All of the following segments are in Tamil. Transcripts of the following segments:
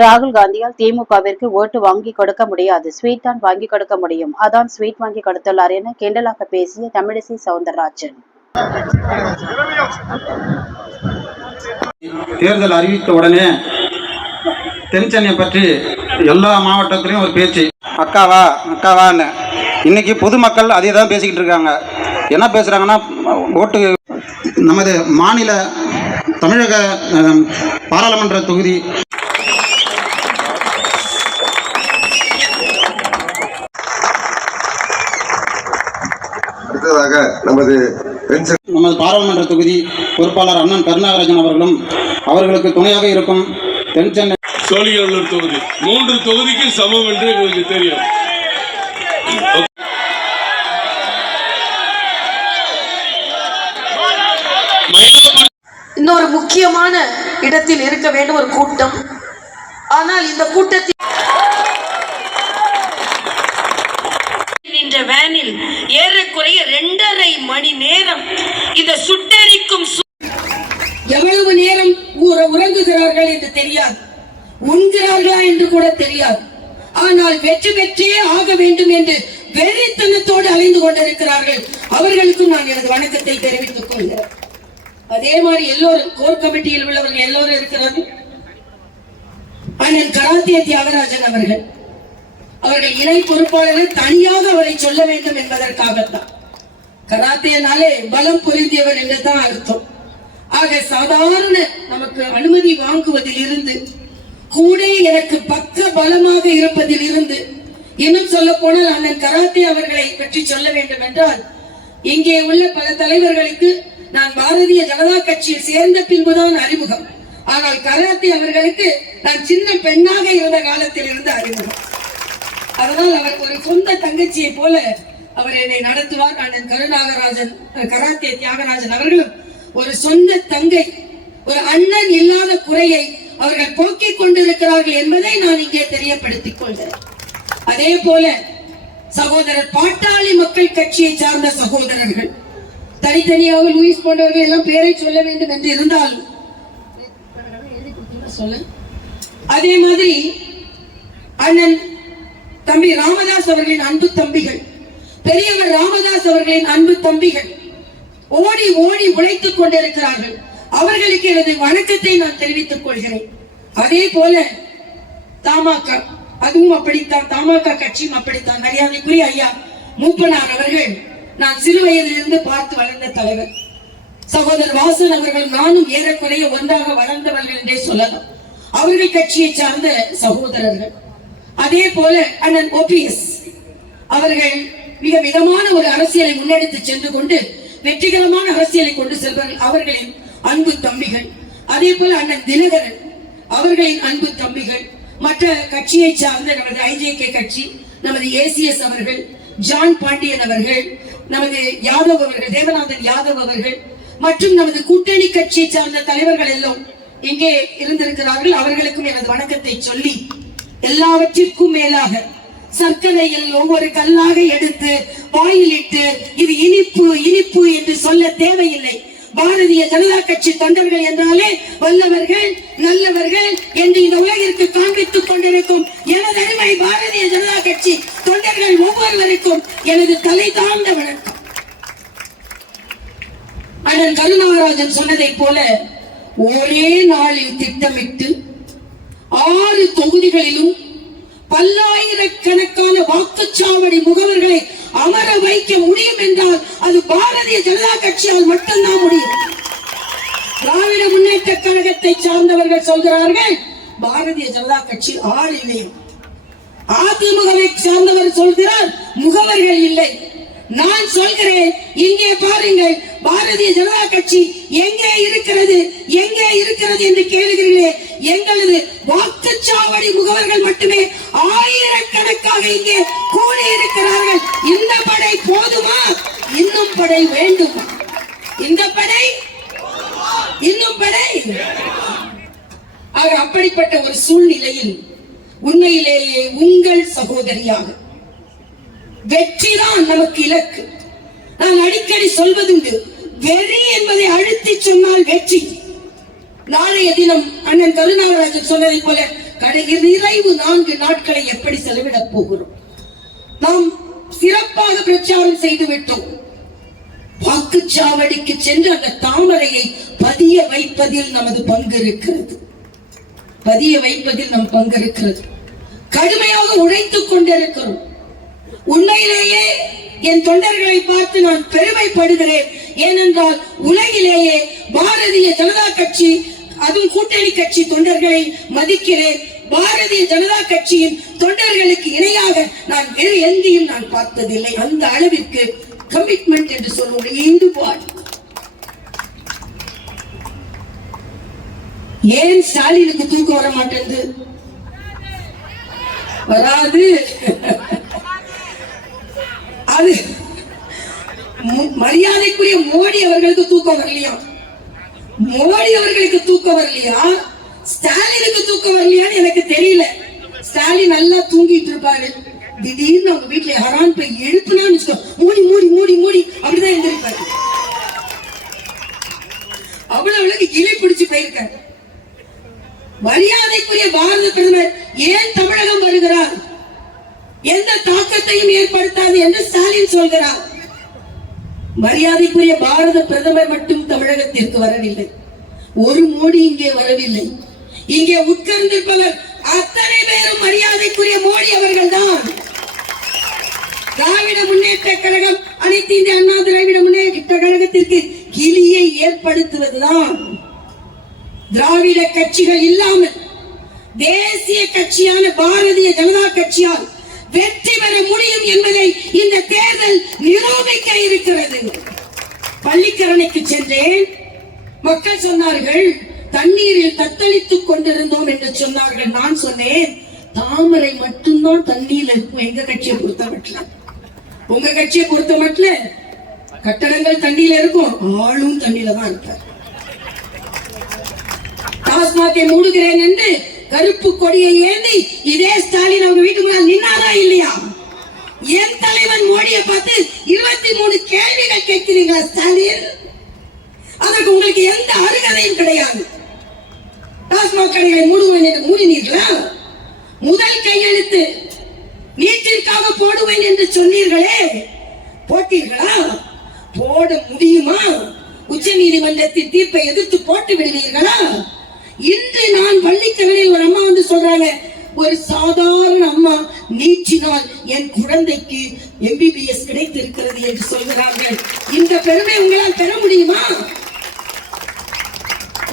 ராகுல் காந்தியால் திமுகவிற்கு ஓட்டு வாங்கி கொடுக்க முடியாது, ஸ்வீட் தான் வாங்கி கொடுக்க முடியும். அதான் ஸ்வீட் வாங்கி கொடுத்துள்ளார் என கிண்டலாக பேசிய தமிழிசை சவுந்தரராஜன். தேர்தல் அறிவித்த உடனே தென் சென்னை பற்றி எல்லா மாவட்டத்திலையும் ஒரு பேச்சு, அக்காவா அக்காவான்னு. இன்னைக்கு பொதுமக்கள் அதே தான் பேசிக்கிட்டு இருக்காங்க. என்ன பேசுகிறாங்கன்னா, ஓட்டு நமது மாநில தமிழக பாராளுமன்ற தொகுதி நமது பாராளுமன்ற தொகுதி பொறுப்பாளர் அண்ணன் கருணாகராஜன் அவர்களும் அவர்களுக்கு துணையாக இருக்கும் தென் சென்னை சோழிங்கநல்லூர் தொகுதி 3 தொகுதிக்கு சமம் என்று எங்களுக்கு தெரியும். இன்னொரு முக்கியமான இடத்தில் இருக்க வேண்டும் ஒரு கூட்டம். ஆனால் இந்த கூட்டத்தில் வேனில் ஏறக்குறைய 2.5 மணி நேரம் இந்த சுட்டெரிக்கும் எவ்வளவு நேரம் உறங்குகிறார்கள் என்று தெரியாது, உண்கிறார்களா என்று கூட தெரியாது. ஆனால் வெற்றி பெற்றே ஆக வேண்டும் என்று வெறித்தனத்தோடு அலைந்து கொண்டிருக்கிறார்கள். அவர்களுக்கும் நான் எனது வணக்கத்தை தெரிவித்துக் கொள்கிறேன். அதே மாதிரி எல்லோரும் கோர் கமிட்டியில் உள்ளவர்கள் எல்லோரும் இருக்கிறார்கள். அண்ணன் கராத்தே தியாகராஜன் அவர்கள் இணை பொறுப்பாளர்கள் தனியாக அவரை சொல்ல வேண்டும் என்பதற்காகத்தான். கராத்தேனாலே பலம் பொருந்தியவர் என்றுதான் அர்த்தம். ஆக சாதாரண நமக்கு அனுமதி வாங்குவதில் இருந்து கூட எனக்கு பக்க பலமாக இருப்பதில் இருந்து, இன்னும் சொல்ல போனால் அண்ணன் கராத்தே அவர்களை பற்றி சொல்ல வேண்டும் என்றால், இங்கே உள்ள பல தலைவர்களுக்கு நான் பாரதிய ஜனதா கட்சியில் சேர்ந்த பின்புதான் அறிமுகம். ஆனால் கராத்தே அவர்களுக்கு நான் சின்ன பெண்ணாக இருந்த காலத்தில் இருந்து அறிமுகம். அதனால் அவர் ஒரு சொந்த தங்கச்சியை போல அவர் என்னை நடத்துவார். அண்ணன் கராத்தே தியாகராஜன் அவர்களும் ஒரு சொந்த தங்கை, ஒரு அண்ணன் இல்லாத குறையை அவர்கள் போக்கிக் கொண்டிருக்கிறார்கள் என்பதை நான் இங்கே தெரியப்படுத்திக் கொள்கிறேன். அதே போல சகோதரர் பாட்டாளி மக்கள் கட்சியை சார்ந்த சகோதரர்கள் தனித்தனியாக லூயிஸ் போன்றவர்கள் எல்லாம் பேரை சொல்ல வேண்டும் என்று இருந்தாலும், அதே மாதிரி அண்ணன் தம்பி ராமதாஸ் அவர்களின் அன்பு தம்பிகள், பெரியவர் ராமதாஸ் அவர்களின் அன்பு தம்பிகள் ஓடி ஓடி உழைத்துக் கொண்டிருக்கிறார்கள். அவர்களுக்கு எனது வணக்கத்தை நான் தெரிவித்துக் கொள்கிறேன். அதே போல தமாக, அதுவும் அப்படித்தான், தமாக கட்சியும் அப்படித்தான். மரியாதைக்குரிய ஐயா மூப்பனார் அவர்கள் நான் சிறு வயதிலிருந்து பார்த்து வளர்ந்த தலைவர். சகோதரர் வாசன் அவர்கள் நானும் ஏறக்குறைய ஒன்றாக வளர்ந்தவர்கள் என்றே சொல்லலாம். அவர்கள் கட்சியை சார்ந்த சகோதரர்கள். அதே போல அண்ணன் ஓபிஎஸ் அவர்கள் மிக விதமான ஒரு அரசியலை முன்னெடுத்து சென்று கொண்டு வெற்றிகரமான அரசியலை கொண்டு செல்வார்கள். அவர்களின் அன்பு தம்பிகள். அதே போல அண்ணன் தினகரன் அவர்களின் அன்பு தம்பிகள். மற்ற கட்சியை சார்ந்த நமது ஐஜேகே கட்சி, நமது ஏசிஎஸ் அவர்கள், ஜான் பாண்டியன் அவர்கள், நமது யாதவ் அவர்கள், தேவநாதன் யாதவ் அவர்கள் மற்றும் நமது கூட்டணி கட்சியை சார்ந்த தலைவர்கள் எல்லாம் இங்கே இருந்திருக்கிறார்கள். அவர்களுக்கும் எனது வணக்கத்தை சொல்லி, எல்லாவற்றிற்கும் மேலாக சர்க்கரையில் ஒவ்வொரு கல்லாக எடுத்து வாயிலிட்டு இது இனிப்பு இனிப்பு என்று சொல்ல தேவையில்லை. பாரதிய ஜனதா கட்சி தொண்டர்கள் என்றாலே வல்லவர்கள், நல்லவர்கள் என்று இந்த உலகிற்கு காண்பித்துக் கொண்டிருக்கும் எனது அருமை பாரதிய ஜனதா கட்சி தொண்டர்கள் ஒவ்வொருவருக்கும் எனது தலை தாழ்ந்த வணக்கம். அண்ணன் கருணாகராஜன் சொன்னதை போல ஒரே நாளில் திட்டமிட்டு 6 தொகுதிகளிலும் பல்லாயிரக்கணக்கான வாக்குச்சாவடி முகவர்களை அமர வைக்க முடியும் என்றால் அது பாரதிய ஜனதா கட்சியால் மட்டும்தான் முடியும். திராவிட முன்னேற்ற கழகத்தை சார்ந்தவர்கள் சொல்கிறார்கள் பாரதிய ஜனதா கட்சி ஆள் இல்லை. அதிமுகவை சார்ந்தவர் சொல்கிறார் முகவர்கள் இல்லை. நான் சொல்கிறேன், இங்கே பாருங்கள், பாரதிய ஜனதா கட்சி எங்கே இருக்கிறது எங்கே இருக்கிறது என்று கேளுகிறீர்களே, எங்களது வாக்குச்சாவடி முகவர்கள் மட்டுமே ஆயிரக்கணக்காக இங்கே கூடி இருக்கிறார்கள். இந்த படை போதுமா? இன்னும் படை வேண்டுமா? இந்த படை இன்னும் படை. அப்படிப்பட்ட ஒரு சூழ்நிலையில் உண்மையிலேயே உங்கள் சகோதரியாக வெற்றிதான் நமக்கு இலக்கு. நான் அடிக்கடி சொல்வதுண்டு, வெறி என்பதை அழுத்தி சொன்னால் வெற்றி. நாளைய தினம் அண்ணன் கருணாகராஜன் சொன்னதை போல நிறைவு 4 நாட்களை எப்படி செலவிடப் போகிறோம்? நாம் சிறப்பாக பிரச்சாரம் செய்து விட்டோம். வாக்குச்சாவடிக்கு சென்று அந்த தாமரையை பதிய வைப்பதில் நமது பங்கு இருக்கிறது. கடுமையாக உழைத்துக் கொண்டிருக்கிறோம். உண்மையிலேயே என் தொண்டர்களை பார்த்து நான் பெருமைப்படுகிறேன். ஏனென்றால் உலகிலேயே பாரதிய ஜனதா கட்சி, அதுவும் கூட்டணி கட்சி தொண்டர்களை மதிக்கிறேன். பாரதிய ஜனதா கட்சியின் தொண்டர்களுக்கு இணையாக நான் வேறு எங்கேயும் நான் பார்த்ததில்லை. அந்த அளவிற்கு கமிட்மெண்ட் என்று சொல்லுவோம், ஈடுபாடு. ஏன் ஸ்டாலினுக்கு தூக்கம் வர மாட்டேங்குது? வராது. அது மரியாதைக்குரிய மோடி அவர்களுக்கு தூக்கம் வரலையா? மோடி அவர்களுக்கு தூக்கம் வரலையா? ஸ்டாலினுக்கு தூக்கம் வரலையான்னு எனக்கு தெரியல. ஸ்டாலின் நல்லா தூங்கிட்டு இருப்பாரு. திடீர்னு அவங்க வீட்டுல ஹரான் போய் எழுப்புனான்னு மூடி மூடி மூடி மூடி அப்படிதான் எழுந்திருப்பாரு. அவ்வளவு கிளி பிடிச்சு போயிருக்காரு. மரியாதைக்குரிய பாரத பிரதமர் ஏன் தமிழகம் வருகிறார்? எந்த தாக்கத்தையும் ஏற்படுத்தாது என்று ஸ்டாலின் சொல்கிறார். மரியாதைக்குரிய பாரத பிரதமர் மட்டும் தமிழகத்திற்கு வரவில்லை. ஒரு மோடி இங்கே வரவில்லை. இங்கே உட்கார்ந்திருப்பவர் அத்தனை பேரும் மரியாதைக்குரிய மோடி அவர்கள் தான். திராவிட முன்னேற்ற கழகம், அனைத்து இந்திய அண்ணா திராவிட முன்னேற்ற கழகத்திற்கு கிளியை ஏற்படுத்துவதுதான். திராவிட கட்சிகள் இல்லாமல் தேசிய கட்சியான பாரதிய ஜனதா கட்சியால் வெற்றி பெற முடியும் என்பதை இந்த தேர்தல் நிரூபிக்க இருக்கிறது. பள்ளிக்கரணைக்கு சென்றேன். மக்கள் சொன்னார்கள், தண்ணீரில் தத்தளித்துக் கொண்டிருந்தோம் என்று சொன்னார்கள். நான் சொன்னேன், தாமரை மட்டும்தான் தண்ணீர் இருக்கும் எங்க கட்சியை பொறுத்த மட்டும். உங்க கட்சியை பொறுத்த மட்டும் கட்டடங்கள் தண்ணியில இருக்கும், ஆளும் தண்ணியில தான் இருப்பார். டாஸ்மாகை மூடுகிறேன் என்று கருப்பு கொடியை ஏந்தி இதே ஸ்டாலின் அவங்க வீட்டுக்கு முன்னால் நின்னாரா இல்லையா? என் தலைவன் மோடியை பார்த்து 23 கேள்விகள் கேட்கிறீங்களா ஸ்டாலின்? அதற்கு உங்களுக்கு எந்த அருகதையும் கிடையாது. டாஸ்மாக் கடைகளை மூடுவேன் என்று மூடினீர்களா? முதல் கையெழுத்து நீட்டிற்காக போடுவேன் என்று சொன்னீர்களே, போட்டீர்களா? போட முடியுமா? உச்ச நீதிமன்றத்தின் தீர்ப்பை எதிர்த்து போட்டு விடுவீர்களா? இன்று நான் பள்ளிக்கரணையில் ஒரு அம்மா வந்து சொல்றாங்க, ஒரு சாதாரண அம்மா நீச்சினால் என் குழந்தைக்கு MBBS கிடைத்திருக்கிறது என்று சொல்கிறார்கள். இந்த பெருமை உங்களால் பெற முடியுமா?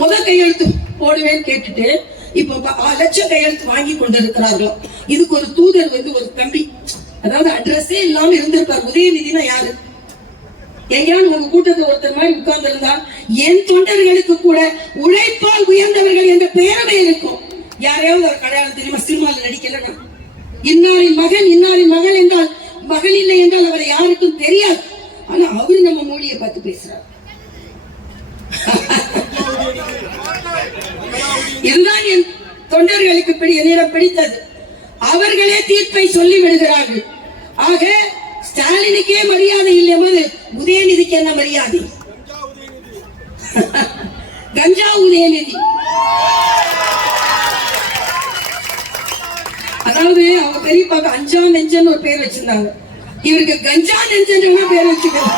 முதல் கையெழுத்து போடுவேன் கேட்டுட்டு இப்ப 6 லட்சம் கையெழுத்து வாங்கி கொண்டிருக்கிறார்கள். இதுக்கு ஒரு தூதர் வந்து ஒரு தம்பி, அதாவது அட்ரஸே இல்லாம இருந்திருப்பார். உதயநிதினா யாரு? எங்கேயாவது உங்க கூட்டத்தில் ஒருத்தர் மாதிரி உட்கார்ந்து இருந்தா என் தொண்டர்களுக்கு கூட உழைப்பால் உயர்ந்தவர்கள் என்ற பெயரவே இருக்கும். யாரையாவது ஒரு அடையாளம் தெரியுமா? சினிமாவில் நடிக்கலன்னா இன்னாரின் மகன் இன்னாரின் மகள் என்றால் மகள் இல்லை என்றால் அவரை யாருக்கும் தெரியாது. ஆனா அவரு நம்ம மோடியை பார்த்து பேசுறார். இதுதான் என் தொண்டர்களுக்கு என்னிடம் பிடித்தது. அவர்களே தீர்ப்பை சொல்லி விடுகிறார்கள். ஆக ஸ்டாலினுக்கே மரியாதை இல்லை போது உதயநிதிக்கு என்ன மரியாதை? கஞ்சா உதயநிதி. அதாவது அவங்க பெரியப்பாக்கு அஞ்சா நெஞ்சன் ஒரு பேர் வச்சிருந்தாங்க. இவருக்கு கஞ்சா நெஞ்சன் பேர் வச்சுக்கிறாங்க.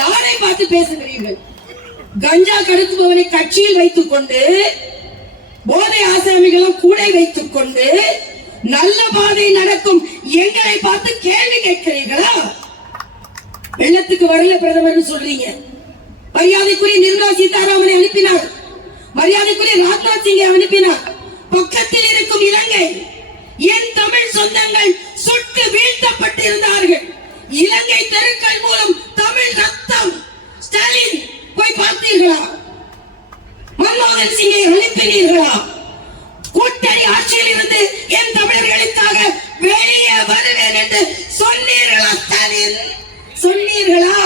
யாரை பார்த்து பேசுகிறீர்கள்? கஞ்சா கடத்துபவனை கட்சியில் வைத்துக் கொண்டு, போதை ஆசாமிகளும் கூட வைத்துக் கொண்டு நல்ல பாதை நடக்கும் எங்களை பார்த்து கேள்வி கேட்கிறீர்களா? வெள்ளத்துக்கு வரல பிரதமர் சொல்றீங்க. மரியாதைக்குரிய நிர்மலா சீதாராமனை அனுப்பினார். மரியாதைக்குரிய ராஜ்நாத் சிங்கை அனுப்பினார். பக்கத்தில் இருக்கும் இலங்கை, என் தமிழ் சொந்தங்கள் சுட்டு வீழ்த்தப்பட்டிருந்தார்கள். இலங்கை தெருக்கள் மூலம் தமிழ் ரத்தம். ஸ்டாலின் போய் பார்த்தீர்களா? மன்மோகன் சிங்கை அனுப்பினீர்களா? கூட்டணி ஆட்சியில் இருந்து என் தமிழர்களுக்காக வெளியே வருவேன் என்று சொன்னீர்களா? ஸ்டாலின் சொன்னீர்களா?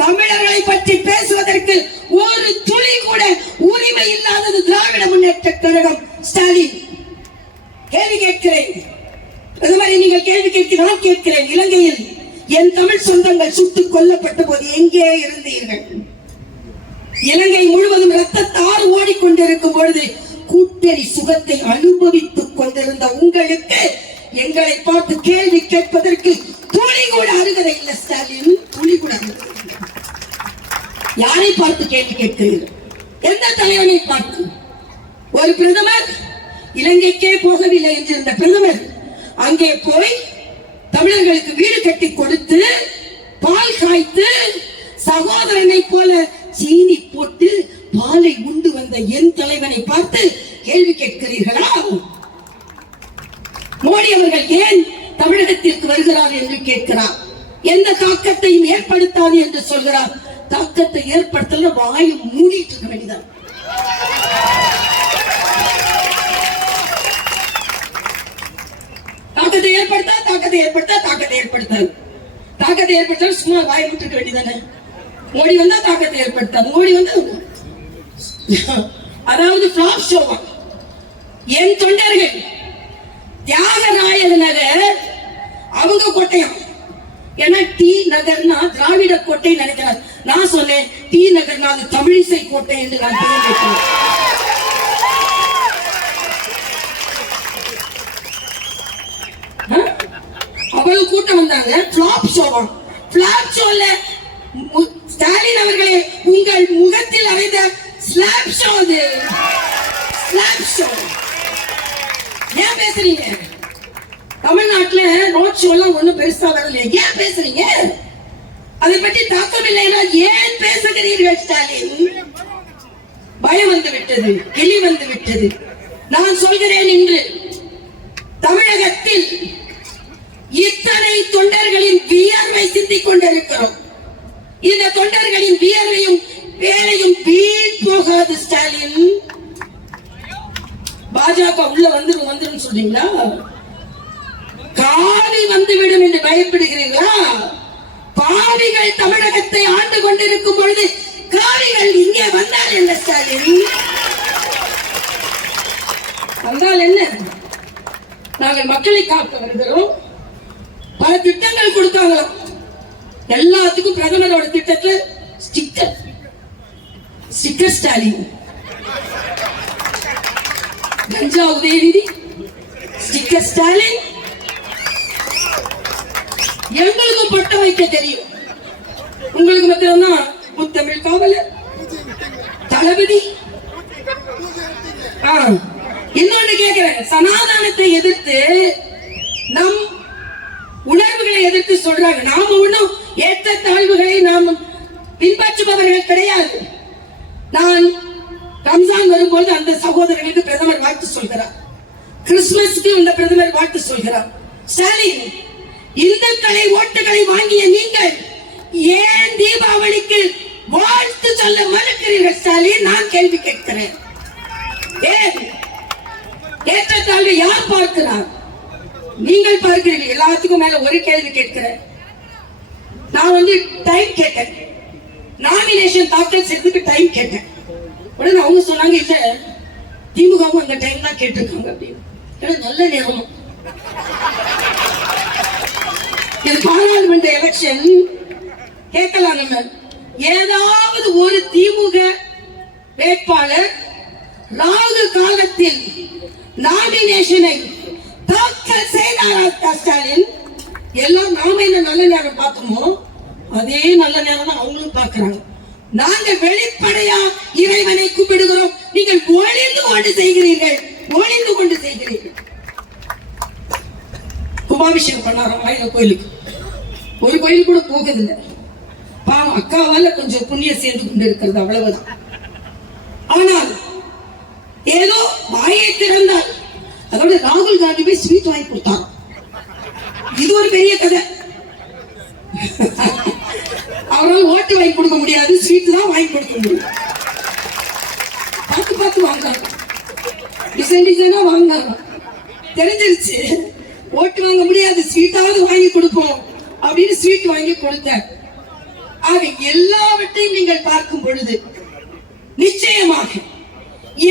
தமிழர்களை பற்றி பேசுவதற்கு ஒரு துளி கூட உரிமை இல்லாதது திராவிட முன்னேற்ற கழகம். ஸ்டாலின் கேள்வி கேட்கிறேன். பிரதமரை நீங்கள் கேள்வி கேட்க நான் கேட்கிறேன். இலங்கையில் என் தமிழ் சொந்தங்கள் சுட்டுக் கொல்லப்பட்ட போது எங்கே இருந்தீர்கள்? இலங்கை முழுவதும் ரத்தத்தாறு ஓடிக்கொண்டிருக்கும் பொழுது கூட்டணி சுகத்தை அனுபவித்துக் கொண்டிருந்த உங்களுக்கு எங்களை பார்த்து கேள்வி கேட்பதற்கு துளி கூட அருகதை இல்லை ஸ்டாலின், துளி கூட அருகதை இல்லை. யாரை பார்த்து கேள்வி கேட்கிறீர்கள்? எந்த தலைவனை பார்த்து? ஒரு பிரதமர் இலங்கைக்கே போகவில்லை என்றிருந்த பிரதமர் அங்கே போய் தமிழர்களுக்கு வீடு கட்டி கொடுத்து பால் காய்த்து சகோதரனை போல சீனி போட்டு பாலை உண்டு வந்த என் தலைவனை பார்த்து கேள்வி கேட்கிறீர்களா? மோடி அவர்கள் ஏன் தமிழகத்திற்கு வருகிறார் என்று கேட்கிறார். எந்த தாக்கத்தையும் ஏற்படுத்தாது என்று சொல்கிறார். தாக்கத்தை ஏற்படுத்தல வாயை மூடிட்டு இருக்க வேண்டியதான். தாக்கத்தை ஏற்படுத்த சும்மா வாயை விட்டு இருக்க வேண்டியதானே. மோடி வந்தா தாக்கத்தை ஏற்படுத்தாது. மோடி வந்து அதாவது பிளாப் ஷோவா. என் தொண்டர்கள் தியாகராயர் நகர் அவங்க கோட்டையம். ஏன்னா டி நகர்னா திராவிட கோட்டை நினைக்கிறார். நான் சொன்னேன் டி நகர்னா அது தமிழிசை கோட்டை என்று நான் தெரிவித்தேன். அவ்வளவு கூட்டம் வந்தாங்க. பிளாப் ஷோவா. பிளாப் ஷோல ஸ்டாலின் அவர்களே உங்கள் முகத்தில் அறைந்த ஸ்லாப் ஷோ அது. Slab show. ஏன் பேசுறீங்க? தமிழ்நாட்டுல ரோட் ஷோ எல்லாம் ஒண்ணும் பெருசா வரல. ஏன் பேசுறீங்க? அதை பற்றி தாக்கம் இல்லைன்னா ஏன் பேசுகிறீர்கள் ஸ்டாலின்? பயம் வந்து விட்டது, கிளி வந்து விட்டது. நான் சொல்கிறேன், இன்று தமிழகத்தில் இத்தனை தொண்டர்களின் வியர்வை சிந்திக் கொண்டிருக்கிறோம். இந்த தொண்டர்களின் வியர்வையும் வேலையும் வீண் போகாது ஸ்டாலின். பாஜக உள்ள வந்துரும் சொல்றீங்களா? காவி வந்துவிடும் என்று பயப்படுகிறீர்களா? பாவிகள் தமிழகத்தை ஆண்டு கொண்டிருக்கும் பொழுது காவிகள் இங்கே வந்தால் என்ன ஸ்டாலின்? வந்தால் என்ன? நாங்கள் மக்களை காக்க வருகிறோம். பல திட்டங்கள் கொடுத்தாங்களாம். எல்லாத்துக்கும் பிரதமரோட திட்டத்துல ஸ்டிக்கர் ஸ்டாலின். கஞ்சா உதயநிதி ஸ்டிக்கர் ஸ்டாலின். எங்களுக்கும் பட்டம் வைக்க தெரியும். உங்களுக்கு மட்டும்தான் முத்தமிழ் காவலர், தளபதி. இன்னொன்று கேட்கிறேன், சனாதானத்தை எதிர்த்து நம் உணர்வுகளை எதிர்த்து சொல்றாங்க. நாம ஒன்றும் ஏற்ற தாழ்வுகளை நாம் பின்பற்றுபவர்கள் கிடையாது. நான் ரம்ஜான் வரும்போது அந்த சகோதரர்களுக்கு பிரதமர் வாழ்த்து சொல்கிறார். கிறிஸ்துமஸ்க்கு இந்த பிரதமர் வாழ்த்து சொல்கிறார். ஸ்டாலின், இந்துக்களை ஓட்டுகளை வாங்கிய நீங்கள் ஏன் தீபாவளிக்கு வாழ்த்து சொல்ல மறுக்கிறீர்கள் ஸ்டாலின்? நான் கேள்வி கேட்கிறேன். ஏன் ஏற்றத்தாழ்வை யார் பார்க்கிறார்? நீங்கள் பார்க்கிறீர்கள். எல்லாத்துக்கும் மேல ஒரு கேள்வி கேட்கிறேன். நான் டைம் கேட்டேன். நாமினேஷன் தாக்கல் செய்யறதுக்கு டைம் கேட்டேன். உடனே அவங்க சொன்னாங்க, இல்ல திமுகவும் அந்த டைம் தான் கேட்டிருக்காங்க அப்படின்னு. நல்ல நேரம். இது பாராளுமன்ற எலெக்ஷன். கேட்கலாம் நம்ம. ஏதாவது ஒரு திமுக வேட்பாளர் ராகு காலத்தில் நாமினேஷனை தாக்கல் செய்தாரா ஸ்டாலின்? எல்லாம் நாம என்ன நல்ல நேரம் பார்த்தோமோ அதே நல்ல நேரம் தான் அவங்களும் பார்க்கிறாங்க. நாங்க வெளிப்படையா இறைவனை கூப்பிடுகிறோம். நீங்கள் ஒளிந்து கொண்டு செய்கிறீர்கள். கும்பாபிஷேகம் பண்ணாராம் ஆயிரம் கோயிலுக்கு. ஒரு கோயில் கூட போகுதில்லை. பாவம், அக்காவால கொஞ்சம் புண்ணியம் சேர்ந்து கொண்டு இருக்கிறது, அவ்வளவுதான். ஆனால் ஏதோ வாயை திறந்தால் அதோட ராகுல் காந்தி போய் ஸ்வீட் வாங்கி கொடுத்தாங்க. இது ஒரு பெரிய கதை. அவரால் ஓட்டு வாங்கி கொடுக்க முடியாது, ஸ்வீட் தான் வாங்கி கொடுக்க முடியும். பார்த்து வாங்கினாங்க, டிசைனா வாங்கினாங்க. தெரிஞ்சிருச்சு ஓட்டு வாங்க முடியாது, ஸ்வீட்டாவது வாங்கி கொடுப்போம் அப்படின்னு ஸ்வீட் வாங்கி கொடுத்தார். ஆக எல்லாவற்றையும் நீங்கள் பார்க்கும் பொழுது நிச்சயமாக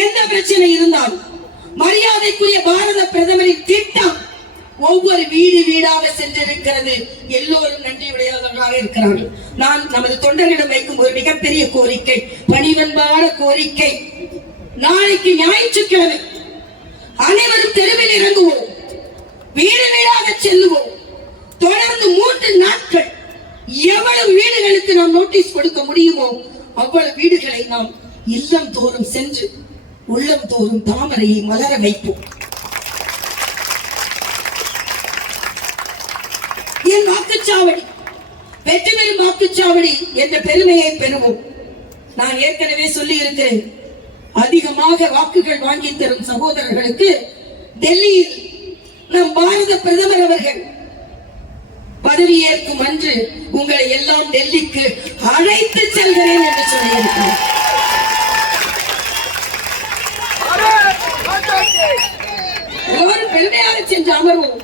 எந்த பிரச்சனை இருந்தாலும் மரியாதைக்குரிய பாரத பிரதமரின் திட்டம் ஒவ்வொரு வீடு வீடாக சென்றிருக்கிறது. எல்லோரும் நன்றியுடையவர்களாக இருக்கிறார்கள். நான் நமது தொண்டர்களிடம் வைக்கும் ஒரு மிகப்பெரிய கோரிக்கை, பணிவன்பான கோரிக்கை. நாளைக்கு ஞாயிற்றுக்கிழமை அனைவரும் தெருவில் இறங்குவோம், வீடு வீடாக செல்லுவோம். தொடர்ந்து 3 நாட்கள் எவ்வளவு வீடுகளுக்கு நாம் நோட்டீஸ் கொடுக்க முடியுமோ அவ்வளவு வீடுகளை நாம் இல்லம் தோறும் சென்று உள்ளம் தோறும் தாமரையை மலர வைப்போம். என் வாக்குச்சாவடி வெற்றி பெறும் வாக்குச்சாவடி என்ற பெருமையை பெறுவோம். நான் ஏற்கனவே சொல்லி இருக்கிறேன், அதிகமாக வாக்குகள் வாங்கி தரும் சகோதரர்களுக்கு டெல்லியில் நம் பாரத பிரதமர் அவர்கள் பதவியேற்கும் அன்று உங்களை எல்லாம் டெல்லிக்கு அழைத்து செல்கிறேன் என்று சொல்லியிருக்கிறார். எல்லாரும் பெருமையாக சென்று அமர்வோம்.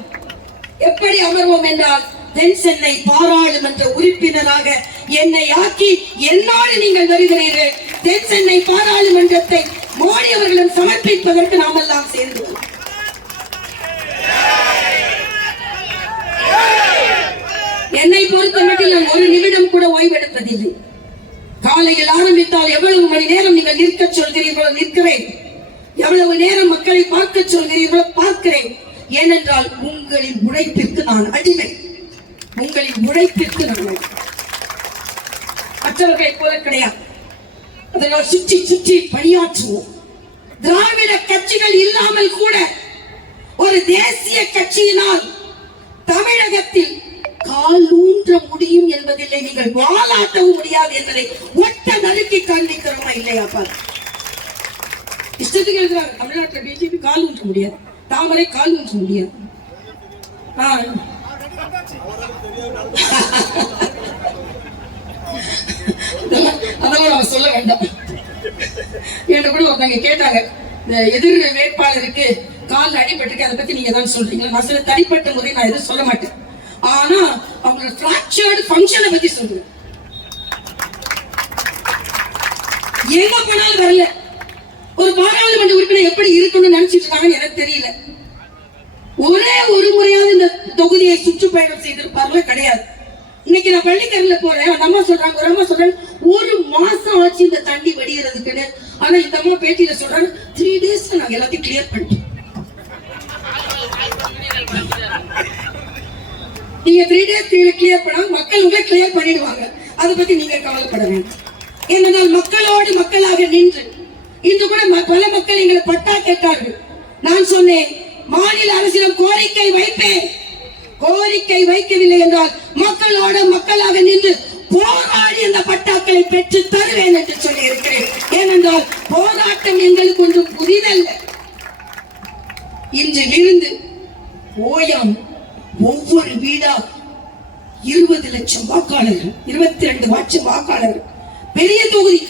எப்படி அமர்வோம் என்றால், தென் சென்னை பாராளுமன்ற உறுப்பினராக என்னை ஆக்கி என்னோடு நீங்கள் வருகிறீர்கள். தென் சென்னை பாராளுமன்றத்தை மோடி அவர்களிடம் சமர்ப்பிப்பதற்கு நாம் எல்லாம் சேர்ந்து என்னை பொறுத்தமட்டில் நான் ஒரு நிமிடம் கூட ஓய்வெடுப்பதில்லை. காலையில் ஆரம்பித்தால் எவ்வளவு மணி நேரம் நீங்கள் நிற்க சொல்கிறீர்களோ நிற்கிறேன், எவ்வளவு நேரம் மக்களை பார்க்க சொல்கிறீர்களோ பார்க்கிறேன். ஏனென்றால் உங்களின் உழைப்பிற்கு நான் அடிமை, உங்களின் உழைப்பிற்கு நான் மற்றவர்களை போல கிடையாது. அதனால் சுற்றி சுற்றி பணியாற்றுவோம். திராவிட கட்சிகள் இல்லாமல் கூட ஒரு தேசிய கட்சியினால் தமிழகத்தில் கால் ஊன்ற முடியும் என்பதில்லை, நீங்கள் வாலாட்டவும் முடியாது என்பதை ஒட்ட நறுக்கி காண்பிக்கிறோமா இல்லையா? இஷ்டத்துக்கு எழுதுறாங்க, தமிழ்நாட்டில் பிஜேபி கால் ஊன்ற முடியாது, தாமரை கால் ஊன்ற முடியாது. அதெல்லாம் நம்ம சொல்ல வேண்டாம். என்கிட்ட கூட ஒருத்தங்க கேட்டாங்க, இந்த எதிர் வேட்பாளருக்கு கால் அடிபட்டிருக்கு, அதை பத்தி நீங்க தான் சொல்றீங்களா? நான் சொல்ல தனிப்பட்ட முறை நான் எதுவும் சொல்ல மாட்டேன். ஆனா அவங்களோட ஃபிராக்சர்டு ஃபங்க்ஷனை பத்தி சொல்றேன். எங்க போனாலும் வரல. ஒரு பாராளுமன்ற உறுப்பினர் எப்படி இருக்கணும்னு நினைச்சிட்டு இருக்காங்கன்னு எனக்கு தெரியல. ஒரே ஒரு முறையாவது இந்த தொகுதியை சுற்றுப்பயணம் செய்திருப்பார்களே? கிடையாது. இன்னைக்கு நான் பள்ளிக்கரையில போறேன், அந்த அம்மா சொல்றாங்க, ஒரு அம்மா சொல்றாங்க, 1 மாசம் ஆச்சு இந்த தண்ணி வடிகிறதுக்குன்னு. ஆனா இந்த அம்மா பேட்டியில சொல்றாங்க, 3 days நாங்க எல்லாத்தையும் கிளியர் பண்ணிட்டோம். நீங்க 3 days கிளியர் பண்ணா மக்கள் உங்களை கிளியர் பண்ணிடுவாங்க. அதை பத்தி நீங்க கவலைப்பட வேண்டாம். ஏனென்றால் மக்களோடு மக்களாக நின்று இன்று கூட பல மக்கள் எங்களை பட்டா கேட்டார்கள். நான் சொன்னேன், மாநில அரசிடம் கோரிக்கை வைப்பேன். கோரிக்கை வைக்கவில்லை என்றால் மக்களோட மக்களாக நின்று போராடி அந்த பட்டாக்களை பெற்று தருவேன் என்று சொல்லி இருக்கிறேன். ஏனென்றால் போராட்டம் எங்களுக்கு ஒன்றும் புதிதல்ல. இன்று இருந்து ஓயாம் ஒவ்வொரு வீடா 20 லட்சம் வாக்காளர்கள், 22 லட்சம் வாக்காளர்கள், பெரிய தொகுதி.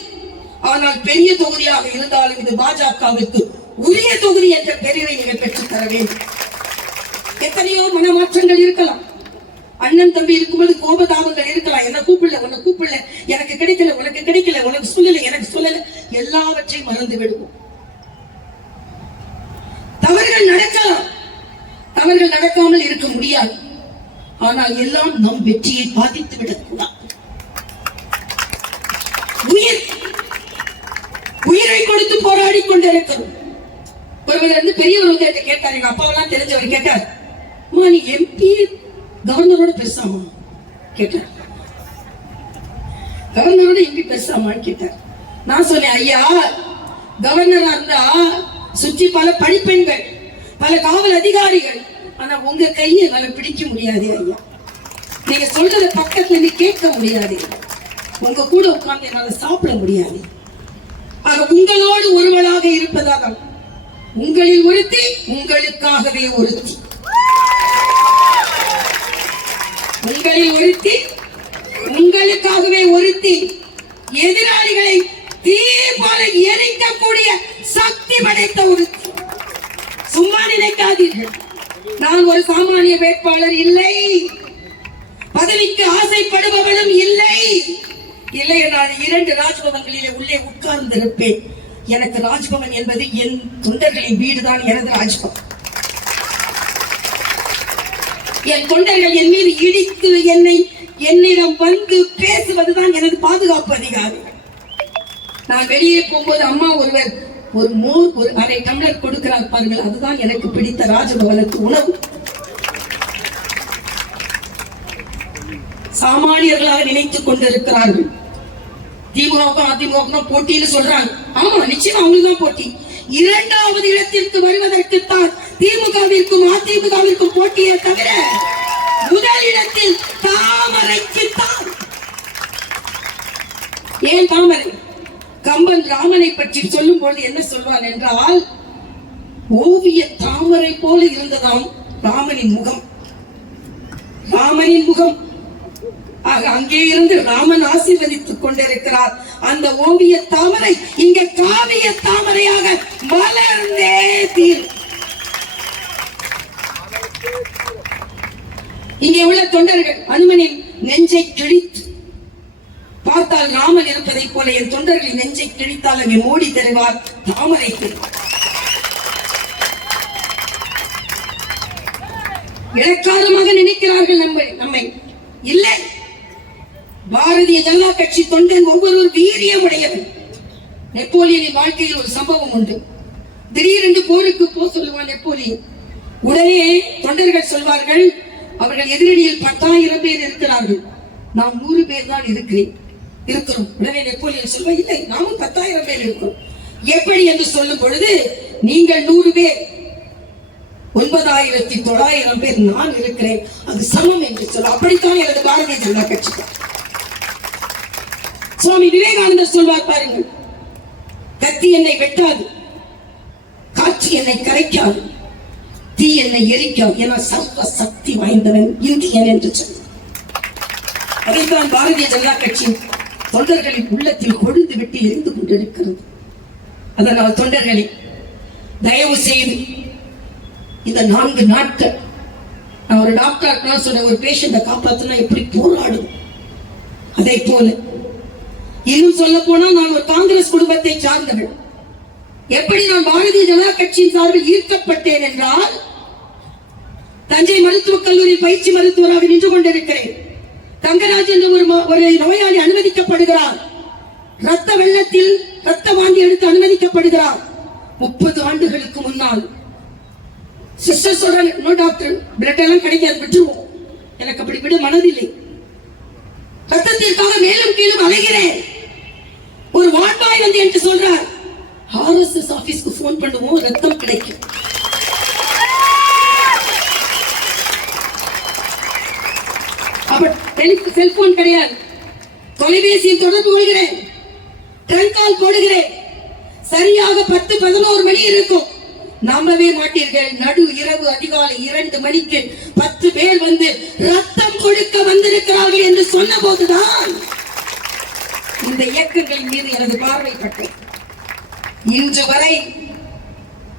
ஆனால் பெரிய தொகுதியாக இருந்தாலும் இது பாஜகவிற்கு உரிய தொகுதி என்ற பெருமை நீங்கள் பெற்றுத் தர வேண்டும். எத்தனையோ மனமாற்றங்கள் இருக்கலாம், அண்ணன் தம்பி இருக்கும்போது கோபதாபங்கள் இருக்கலாம். என்ன கூப்பிடல, உன்னை கூப்பிடல, எனக்கு கிடைக்கல, உனக்கு கிடைக்கல, உனக்கு சொல்லல, எனக்கு சொல்லல, எல்லாவற்றையும் மறந்து விடுவோம். தவறுகள் நடக்கலாம், தவறுகள் நடக்காமல் இருக்க முடியாது. ஆனால் எல்லாம் நம் வெற்றியை பாதித்து விடக்கூடாது. உயிரை கொடுத்து போராடி கொண்டிருக்கிறோம். ஒருவர் பெரியவர் கேட்டார், எங்க அப்பாவெல்லாம் தெரிஞ்சவர் கேட்டார், நீ எம்பி கவர்னரோட பேசாமா கேட்டார். கவர்னரோட எம்பி பேசாமான்னு கேட்டார். நான் சொன்னேன், ஐயா கவர்னரா இருந்தா சுற்றி பல பணிப்பெண்கள், பல காவல் அதிகாரிகள், ஆனா உங்க கையை என்னால பிடிக்க முடியாது ஐயா. நீங்க சொல்றத பக்கத்துல நீ கேட்க முடியாது, உங்க கூட உட்கார்ந்து என்னால சாப்பிட முடியாது. ஆக உங்களோடு ஒருவனாக இருப்பதாக உங்களில் ஒருத்தி, உங்களுக்காகவே ஒருத்தி, உங்களில் ஒருத்தி, உங்களுக்காகவே ஒருத்தி, எதிராளிகளை தீ போல எரிக்கக்கூடிய சக்தி படைத்த ஒருத்தி. சும்மா நினைக்காதீர்கள், நான் ஒரு சாமானிய வேட்பாளர் இல்லை, பதவிக்கு ஆசைப்படுபவனும் இல்லை. இல்லை, நான் 2 ராஜ்பவன்களிலே உள்ளே உட்கார்ந்திருப்பேன். எனக்கு ராஜ்பவன் என்பது என் தொண்டர்களின் வீடுதான் எனது ராஜ்பவன். என் தொண்டர்கள் என் மீது இடித்து என்னிடம் வந்து பேசுவதுதான் எனது பாதுகாப்பு அதிகாரி. நான் வெளியே போகும்போது அம்மா ஒருவர் ஒரு அரை டம்ளர் கொடுக்கிறார் பாருங்கள், அதுதான் எனக்கு பிடித்த ராஜபவனுக்கு உணவு. சாமானியர்களாக நினைத்துக் கொண்டிருக்கிறார்கள். திமுகவுக்கும் அதிமுகவுக்கும் போட்டின்னு சொல்றாங்க. ஆமா, நிச்சயம் அவங்களுக்கு தான் போட்டி. இரண்டாவது இடத்திற்கு வருவதற்குத்தான் திமுகவிற்கும் அதிமுகவிற்கும் போட்டியே தவிர முதல் இடத்தில் தாமரைக்குத்தான். ஏன் தாமரை? கம்பன் ராமனை பற்றி சொல்லும் பொழுது என்ன சொல்வான் என்றால், ஓவிய தாமரை போல இருந்ததாம் ராமனின் முகம். ராமனின் முகம். அங்கே இருந்து ராமன் ஆசீர்வதித்துக் கொண்டிருக்கிறார். அந்த ஓவிய தாமரை இங்க காவிய தாமரையாக மலர்ந்தே தீரும். இங்கே உள்ள தொண்டர்கள் அனுமனின் நெஞ்சை கிழித்து பார்த்தால் ராமன் இருப்பதை போல என் தொண்டர்களின் நெஞ்சை கிழித்தால் அங்கே மோடி தருவார் தாமரை தருவார். இலக்காரமாக நினைக்கிறார்கள் நம்மை. இல்லை, பாரதிய ஜனதா கட்சி தொண்டன் ஒவ்வொரு வீரியம் உடையவன். நெப்போலியனின் வாழ்க்கையில் ஒரு சம்பவம் உண்டு. திடீரென்று போருக்கு சொல்லுவான் நெப்போலியன். உடனே தொண்டர்கள் சொல்வார்கள், அவர்கள் எதிரடியில் 10,000 பேர் இருக்கிறார்கள், நாம் 100 பேர் தான் இருக்கிறோம். உடனே நெப்போலியன் சொல்வார், இல்லை, நாமும் 10,000 பேர் இருக்கிறோம். எப்படி என்று சொல்லும் பொழுது, நீங்கள் 100 பேர், 9,900 பேர் நான் இருக்கிறேன், அது சமம் என்று சொல்ல. அப்படித்தான் எனது பாரதிய ஜனதா கட்சி. சுவாமி விவேகானந்தர் சொல்வார் பாருங்கள், கத்தி என்னை வெட்டாது, காட்சி என்னை கரைக்காது, தீ என்னை எரிக்காது, என சர்வ சக்தி வாய்ந்தவன் இந்தியன் என்று சொன்னார். அதைத்தான் பாரதிய ஜனதா கட்சி தொண்டர்களின் உள்ளத்தில் கொழுந்து விட்டு எரிந்து கொண்டிருக்கிறது. அதனால் தொண்டர்களை தயவு செய்து இந்த 4 நாட்கள், நான் ஒரு டாக்டர் சொன்ன, ஒரு பேஷண்ட காப்பாற்றினா எப்படி போராடும், அதை போல இன்னும் சொல்ல போனால் நான் ஒரு காங்கிரஸ் குடும்பத்தை சார்ந்தவள். எப்படி நான் பாரதிய ஜனதா கட்சியின் சார்பில் ஈர்க்கப்பட்டேன் என்றால், தஞ்சை மருத்துவக் கல்லூரியில் பயிற்சி மருத்துவராக நின்று கொண்டிருக்கிறேன். தங்கராஜ் என்று ஒரு நோயாளி அனுமதிக்கப்படுகிறார். ரத்த வெள்ளத்தில் ரத்த வாந்தி எடுத்து அனுமதிக்கப்படுகிறார். 30 ஆண்டுகளுக்கு முன்னால் சிஸ்டர் சொல்றாங்க, நோ டாக்டர், பிளட் எல்லாம் கிடைக்காது, விட்டுருவோம். எனக்கு அப்படி விட மனதில்லை. ரத்தத்திற்காக மேலும் கீழும் அலைகிறேன். ஒரு வார்டாய் வந்து என்று சொல்றார், RSS ஆபீஸ்க்கு போன் பண்ணுவோம், ரத்தம் கிடைக்கும். அப்ப செல்போன் கிடையாது, தொலைபேசியில் தொடர்பு கொள்கிறேன், ட்ரங்க் கால் போடுகிறேன். சரியாக 10-11 மணி இருக்கும். நம்பவே மாட்டீர்கள், நடு இரவு அதிகாலை 2 மணிக்கு 10 பேர் வந்து ரத்தம் கொடுக்க வந்திருக்கிறார்கள் என்று சொன்ன போதுதான் இந்த இயக்கங்கள் மீது எனது பார்வைப்பட்டது. இன்று வரை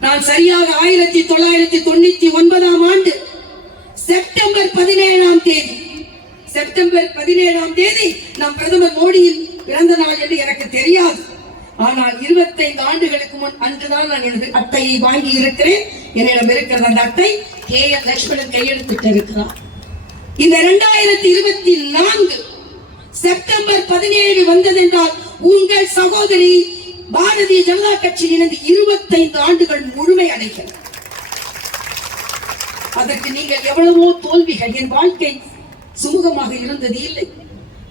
நான் சரியாக 1999 ஆண்டு செப்டம்பர் 17ஆம் தேதி நம் பிரதமர் மோடியின் பிறந்த நாள் என்று எனக்கு தெரியாது. ஆனால் 25 ஆண்டுகளுக்கு முன் அன்றுதான் நான் எனது அட்டையை வாங்கி இருக்கிறேன். என்னிடம் இருக்கிற அந்த அட்டை KN லட்சுமணன் கையெழுத்திட்டு இருக்கிறார். இந்த 2024 செப்டம்பர் 17 வந்ததென்றால் உங்கள் சகோதரி பாரதிய ஜனதா கட்சியில் இணைந்து 25 ஆண்டுகள் முழுமை அடைகிறது. அதற்கு நீங்கள் எவ்வளவோ தோல்விகள். என் வாழ்க்கை சுமூகமாக இருந்தது இல்லை.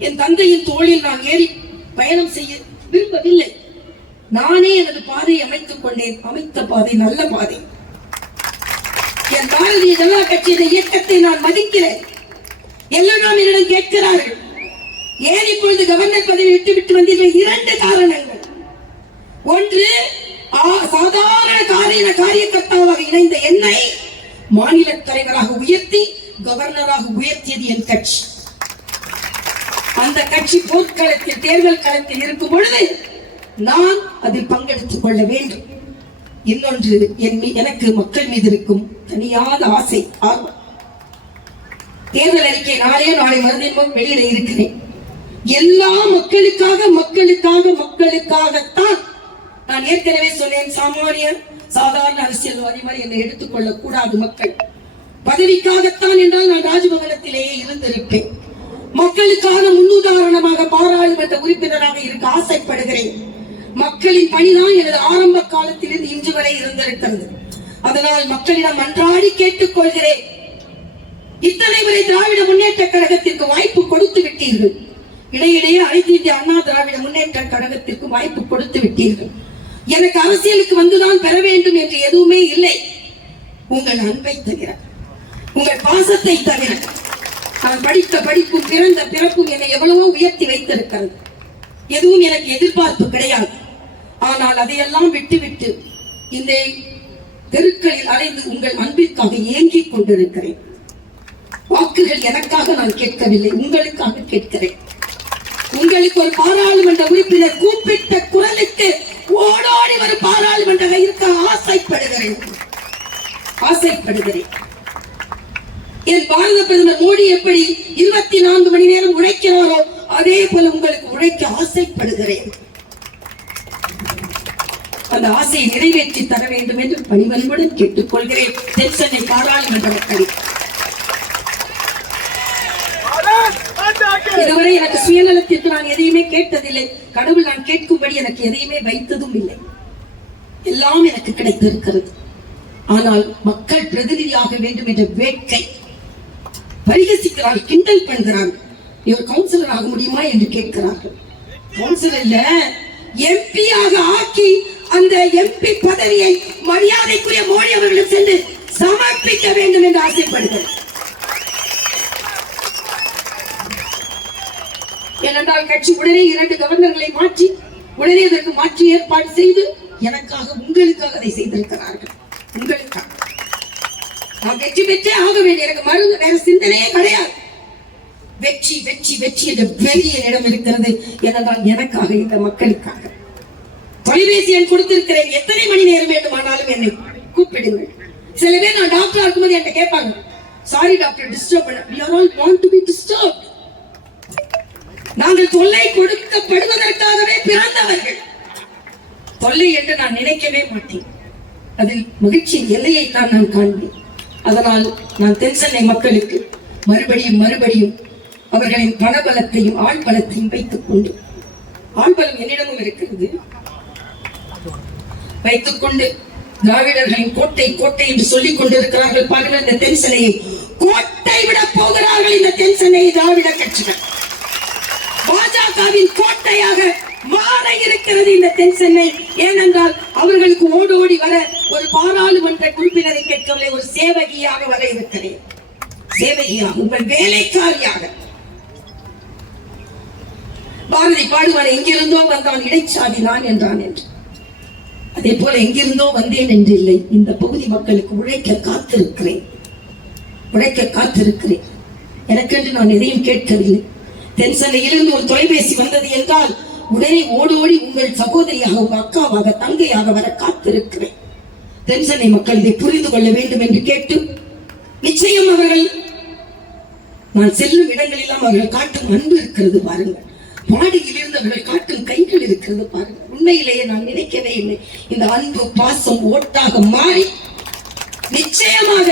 என் தந்தையின் தோளில் நான் ஏறி பயணம் செய்ய விரும்பவில்லை. நானே எனது பாதையை அமைத்துக் கொண்டேன். அமைத்த பாதை நல்ல பாதை. என் பாரதிய ஜனதா கட்சியின் இயக்கத்தை நான் மதிக்கிறேன். எல்லோரும் என்னிடம் கேட்கிறார்கள், ஏன் இப்பொழுது கவர்னர் பதவி விட்டு வந்தீர்கள்? 2 காரணங்கள். ஒன்று, சாதாரண காரியகர்த்தாவாக இணைந்த என்னை மாநில தலைவராக உயர்த்தி கவர்னராக உயர்த்தியது என் கட்சி. அந்த கட்சி போர்க்களத்தில் தேர்தல் களத்தில் இருக்கும் பொழுது நான் அதில் பங்கெடுத்துக் கொள்ள வேண்டும். இன்னொன்று, எனக்கு மக்கள் மீது இருக்கும் தனியாத ஆசை, ஆர்வம். தேர்தல் அறிக்கை நாளை மறுதினம் வெளியிட இருக்கிறேன். எல்லா மக்களுக்காகத்தான். நான் ஏற்கனவே சொன்னேன், சாதாரண அரசியல்வாதி மாதிரி என்னை எடுத்துக்கொள்ள கூடாது. மக்கள் பதவிக்காகத்தான் என்றால் நான் ராஜபவனத்திலேயே இருந்திருப்பேன். மக்களுக்கான முன்னுதாரணமாக பாராளுமன்ற உறுப்பினராக இருக்க ஆசைப்படுகிறேன். மக்களின் பணிதான் எனது ஆரம்ப காலத்திலிருந்து இன்று வரை இருந்திருக்கிறது. அதனால் மக்களிடம் மன்றாடி கேட்டுக் கொள்கிறேன். இத்தனை வரை திராவிட முன்னேற்ற கழகத்திற்கு வாய்ப்பு கொடுத்து விட்டீர்கள். இடையிடையே அனைத்து இந்திய அண்ணா திராவிட முன்னேற்ற கழகத்திற்கு வாய்ப்பு கொடுத்து விட்டீர்கள். எனக்கு அரசியலுக்கு வந்துதான் பெற வேண்டும் என்று எதுவுமே இல்லை. உங்கள் அன்பை தவிர, உங்கள் பாசத்தை தவிர. நான் படித்த படிப்பும் பிறந்த பிறப்பும் என்னை எவ்வளவோ உயர்த்தி வைத்திருக்கிறது. எதுவும் எனக்கு எதிர்பார்ப்பு கிடையாது. ஆனால் அதையெல்லாம் விட்டுவிட்டு இந்த தெருக்களில் அலைந்து உங்கள் அன்பிற்காக ஏங்கிக் கொண்டிருக்கிறேன். வாக்குகள் எனக்காக நான் கேட்கவில்லை, உங்களுக்காக கேட்கிறேன். உங்களுக்கு ஒரு பாராளுமன்ற உறுப்பினர் கூப்பிட்ட குரலுக்கு ஓடோடி ஒரு பாராளுமன்ற இருக்க ஆசைப்படுகிறேன். என் பாரத பிரதமர் மோடி எப்படி 24 மணி நேரம் உழைக்கிறாரோ அதே போல உங்களுக்கு உழைக்க ஆசைப்படுகிறேன். அந்த ஆசையை நிறைவேற்றி தர வேண்டும் என்று பணிவன்புடன் கேட்டுக்கொள்கிறேன். தென்சென்னை பாராளுமன்ற மக்கள், இதுவரை எனக்கு சுயநலத்திற்கு நான் எதையுமே கேட்டதில்லை. கடவுள் நான் கேட்கும்படி எனக்கு எதையுமே வைத்ததும் இல்லை. எல்லாம் எனக்கு கிடைத்திருக்கிறது. ஆனால் மக்கள் பிரதிநிதியாக வேண்டும் என்ற வேட்கை. பரிகசிக்கிறார்கள், கிண்டல் பண்ணுகிறார்கள். இவர் கவுன்சிலர் ஆக முடியுமா என்று கேட்கிறார்கள். கவுன்சிலர்ல எம்பியாக ஆக்கி அந்த எம்பி பதவியை மரியாதைக்குரிய மோடி அவர்களிடம் சென்று சமர்ப்பிக்க வேண்டும் என்று ஆசைப்படுகிறேன். ஏனென்றால் கட்சி உடனே 2 கவர்னர்களை மாற்றி உடனே அதற்கு மாற்றி ஏற்பாடு செய்து எனக்காக உங்களுக்காக அதை செய்திருக்கிறார்கள். உங்களுக்காக நான் வெற்றி பெற்றே ஆக வேண்டிய எனக்கு மருந்து வேற சிந்தனையே கிடையாது. வெற்றி வெற்றி வெற்றி என்ற பெரிய இடம் இருக்கிறது. ஏனென்றால் எனக்காக, இந்த மக்களுக்காக. தொலைபேசி எண் கொடுத்திருக்கிறேன். எத்தனை மணி நேரம் வேண்டுமானாலும் என்னை கூப்பிடுங்கள். சில பேர் நான் டாக்டரா இருக்கும்போது என்கிட்ட கேட்பாங்க, சாரி டாக்டர் டிஸ்டர்ப் பண்ண. We are all born to be disturbed. நாங்கள் தொல்லை கொடுக்கப்படுவதற்காகவே பிறந்தவர்கள். தொல்லை என்று நான் நினைக்கவே மாட்டேன். அதில் மகிழ்ச்சியின் எல்லையை தான் நான் காண்பேன். அதனால் நான் தென்சென்னை மக்களுக்கு மறுபடியும் அவர்களின் பணபலத்தையும் ஆள்பலத்தையும் வைத்துக் கொண்டு, ஆள்பலம் என்னிடமும் இருக்கிறது, வைத்துக் கொண்டு திராவிடர்களின் கோட்டை கோட்டை என்று சொல்லிக் கொண்டிருக்கிறார்கள். பாருங்கள், இந்த தென்சென்னையை கோட்டை விட போகிறார்கள். இந்த தென்சென்னை திராவிட கட்சிகள் பாஜகவின் கோட்டையாக மாற இருக்கிறது இந்த தென்சென்னை. ஏனென்றால் அவர்களுக்கு ஓடோடி வர ஒரு பாராளுமன்ற உறுப்பினரை கேட்கவில்லை, ஒரு சேவகியாக வர இருக்கிறேன். சேவகியாக, உங்கள் வேலைக்காரியாக. பாரதி பாடுவார், எங்கிருந்தோ வந்தான் இடைச்சாதி நான் என்றான் என்று. அதே போல எங்கிருந்தோ வந்தேன் என்று இல்லை. இந்த பகுதி மக்களுக்கு உழைக்க காத்திருக்கிறேன். எனக்கென்று நான் எதையும் கேட்கவில்லை. தென்சென்னையிலிருந்து ஒரு தொலைபேசி வந்தது என்றால் உடனே ஓடோடி உங்கள் சகோதரியாக, உங்க அக்காவாக, தங்கையாக வர காத்திருக்கிறேன். தென்சென்னை மக்கள் இதை புரிந்து கொள்ள வேண்டும் என்று கேட்டு, நிச்சயம் அவர்கள் நான் செல்லும் இடங்களெல்லாம் அவர்கள் காட்டும் அன்பு இருக்கிறது பாருங்கள். மாடியில் இருந்து அவர்கள் காட்டும் கைகள் இருக்கிறது பாருங்கள். உண்மையிலேயே நான் நினைக்கவே இல்லை இந்த அன்பு பாசம் ஓட்டாக மாறி நிச்சயமாக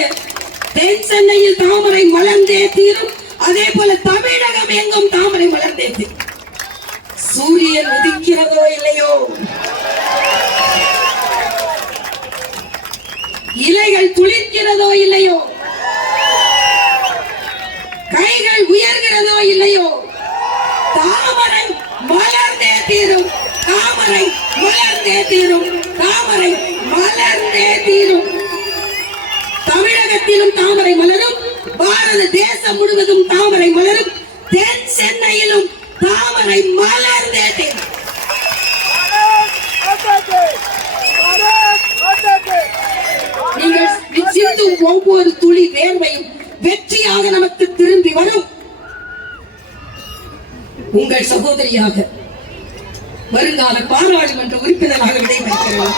தென்சென்னையில் தாமரை மலர்ந்தே தீரும். அதே போல தமிழகம் எங்கும் தாமரை மலர்ந்தே தீரும். சூரியன் உதிக்கிறதோ இல்லையோ, இலைகள் துளிர்க்கிறதோ இல்லையோ, கைகள் உயர்கிறதோ இல்லையோ, தாமரை மலர்ந்தே தீரும். தாமரை மலர்ந்தே தீரும். தாமரை மலர்ந்தே தீரும். தமிழகத்திலும் தாமரை மலரும். பாரத தேசம் முழுவதும் தாமரை மலரும். தென் சென்னையிலும் தாமரை மலர்ந்தே தீரும். நீங்கள் சிந்தும் ஒவ்வொரு துளி வேர்வையும் வெற்றியாக நமக்கு திரும்பி வரும். உங்கள் சகோதரியாக, வருங்கால பாராளுமன்ற உறுப்பினராக விடைபெறுகிறேன்.